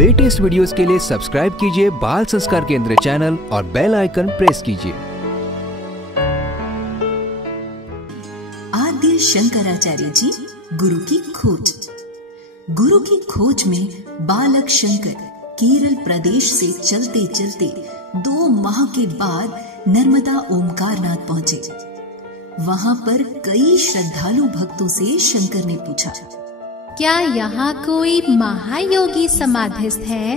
Latest videos के लिए subscribe कीजिए बाल संस्कार केंद्र चैनल और बेल आइकन प्रेस कीजिए। आद्य शंकराचार्य जी गुरु की खोज। गुरु की खोज में बालक शंकर केरल प्रदेश से चलते चलते 2 माह के बाद नर्मदा ओमकारनाथ पहुंचे। वहां पर कई श्रद्धालु भक्तों से शंकर ने पूछा, क्या यहाँ कोई महायोगी समाधिस्थ है?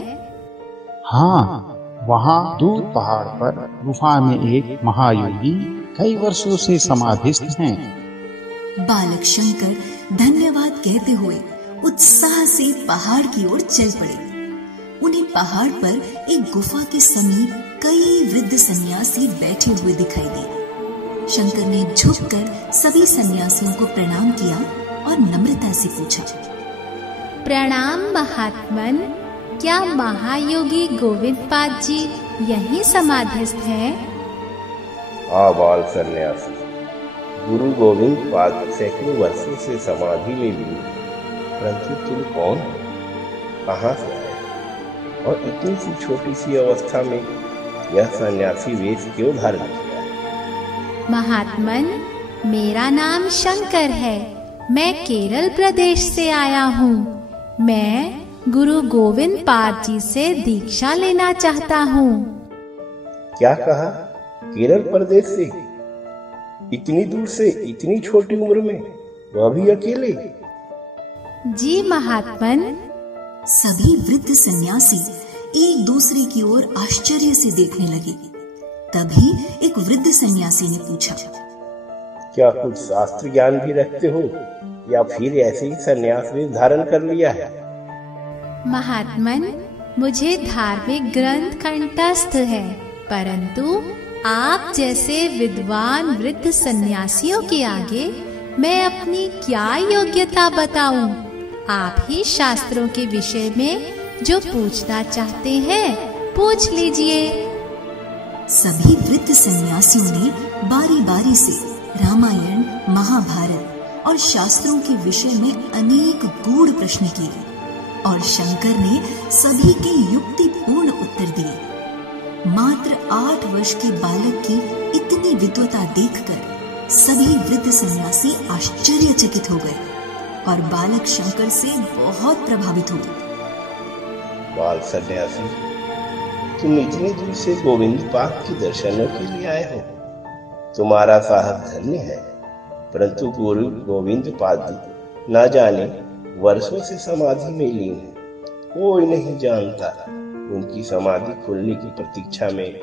हाँ, वहाँ दूर पहाड़ पर गुफा में एक महायोगी कई वर्षों से समाधिस्थ हैं। बालक शंकर धन्यवाद कहते हुए उत्साह से पहाड़ की ओर चल पड़े। उन्हें पहाड़ पर एक गुफा के समीप कई वृद्ध सन्यासी बैठे हुए दिखाई दिए। शंकर ने झुककर सभी सन्यासियों को प्रणाम किया और नम्रता से पूछा, प्रणाम महात्मन, क्या महायोगी गोविंद पाद जी यहीं समाधिस्थ हैं? हाँ बाल सन्यासी, गुरु गोविंद पाद सैकड़ों वर्षों से समाधि में लिए, परंतु तुम कौन, कहाँ से आए और इतनी सी छोटी सी अवस्था में यह सन्यासी वेश क्यों धारण किया है? महात्मन, मेरा नाम शंकर है। मैं केरल प्रदेश से आया हूँ। मैं गुरु गोविंद पाद जी से दीक्षा लेना चाहता हूँ। क्या कहा? केरल प्रदेश से? इतनी दूर से, इतनी छोटी उम्र में, वह भी अकेले? जी महात्मन। सभी वृद्ध सन्यासी एक दूसरे की ओर आश्चर्य से देखने लगे। तभी एक वृद्ध सन्यासी ने पूछा, क्या कुछ शास्त्र ज्ञान भी रखते हो या फिर ऐसे ही सन्यास वेश धारण कर लिया है? महात्मन, मुझे धार्मिक ग्रंथ कंठस्थ है, परंतु आप जैसे विद्वान वृद्ध सन्यासियों के आगे मैं अपनी क्या योग्यता बताऊं? आप ही शास्त्रों के विषय में जो पूछना चाहते हैं पूछ लीजिए। सभी वृद्ध सन्यासियों ने बारी बारी से रामायण, महाभारत और शास्त्रों के विषय में अनेक गूढ़ प्रश्न किए और शंकर ने सभी के युक्तिपूर्ण उत्तर दिए। मात्र 8 वर्ष के बालक की इतनी विद्वता देखकर सभी वृद्ध सन्यासी आश्चर्यचकित हो गए और बालक शंकर से बहुत प्रभावित हुए। बाल सन्यासी, तुम इतनी दूर से गोविंद पाद के दर्शनों के लिए आए हो, तुम्हारा साहस धन्य है। परंतु गुरु गोविंद पाद ना जाने वर्षों से समाधि में लीन है। कोई नहीं जानता। उनकी समाधि खुलने की प्रतीक्षा में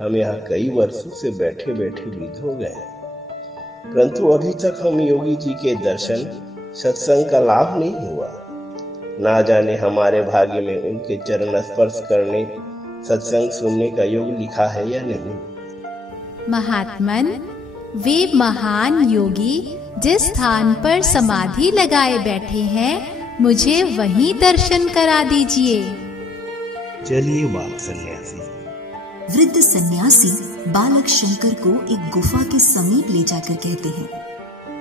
हम यहाँ कई वर्षों से बैठे बैठे वृद्ध हो गए, परंतु अभी तक हम योगी जी के दर्शन, सत्संग का लाभ नहीं हुआ। ना जाने हमारे भाग्य में उनके चरण स्पर्श करने, सत्संग सुनने का योग लिखा है या नहीं। महात्मन, वे महान योगी जिस स्थान पर समाधि लगाए बैठे हैं, मुझे वहीं दर्शन करा दीजिए। चलिए बाल सन्यासी। वृद्ध सन्यासी बालक शंकर को एक गुफा के समीप ले जाकर कहते हैं,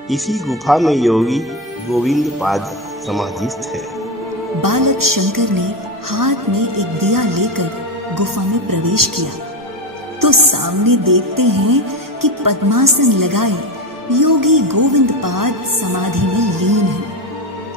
इसी गुफा में योगी गोविंद पाद समाधिस्थ है। बालक शंकर ने हाथ में एक दिया लेकर गुफा में प्रवेश किया तो सामने देखते हैं कि पद्मासन लगाए योगी गोविंद पाद समाधि में लीन है।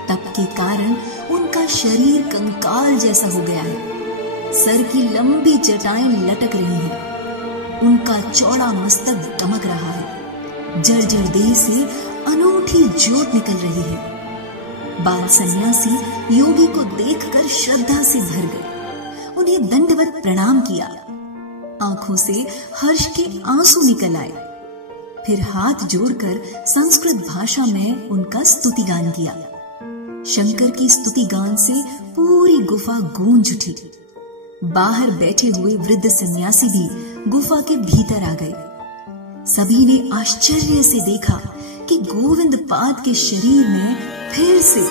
तप के कारण उनका शरीर कंकाल जैसा हो गया है। सर की लंबी जटाएं लटक रही हैं। उनका चौड़ा मस्तक दमक रहा है। जर्जर देह से अनूठी ज्योत निकल रही है। बाल सन्यासी योगी को देखकर श्रद्धा से भर गए। उन्हें दंडवत प्रणाम किया। आंखों से हर्ष के आंसू निकल आए। फिर हाथ जोड़कर संस्कृत भाषा में उनका स्तुतिगान किया। शंकर की स्तुतिगान से पूरी गुफा गूंज उठी। बाहर बैठे हुए वृद्ध सन्यासी भी गुफा के भीतर आ गए। सभी ने आश्चर्य से देखा कि गोविंद पाद के शरीर में फिर से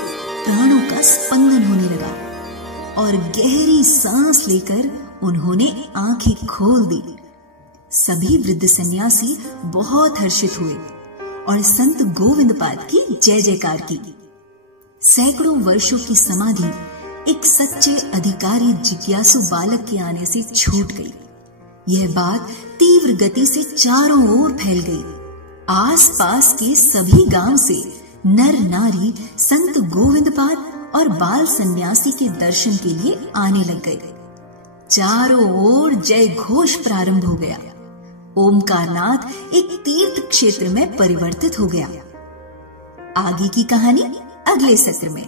प्राणों का स्पंदन होने लगा और गहरी सांस लेकर उन्होंने आंखें खोल दी। सभी वृद्ध सन्यासी बहुत हर्षित हुए और संत गोविंद पाद की जय जयकार की। सैकड़ों वर्षों की समाधि एक सच्चे अधिकारी जिज्ञासु बालक के आने से छूट गई। यह बात तीव्र गति से चारों ओर फैल गई। आसपास के सभी गांव से नर नारी संत गोविंदपाद और बाल सन्यासी के दर्शन के लिए आने लग गए। चारों ओर जय घोष प्रारंभ हो गया। ओमकारनाथ एक तीर्थ क्षेत्र में परिवर्तित हो गया। आगे की कहानी अगले सत्र में।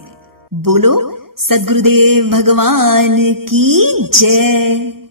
बोलो सद्गुरुदेव भगवान की जय।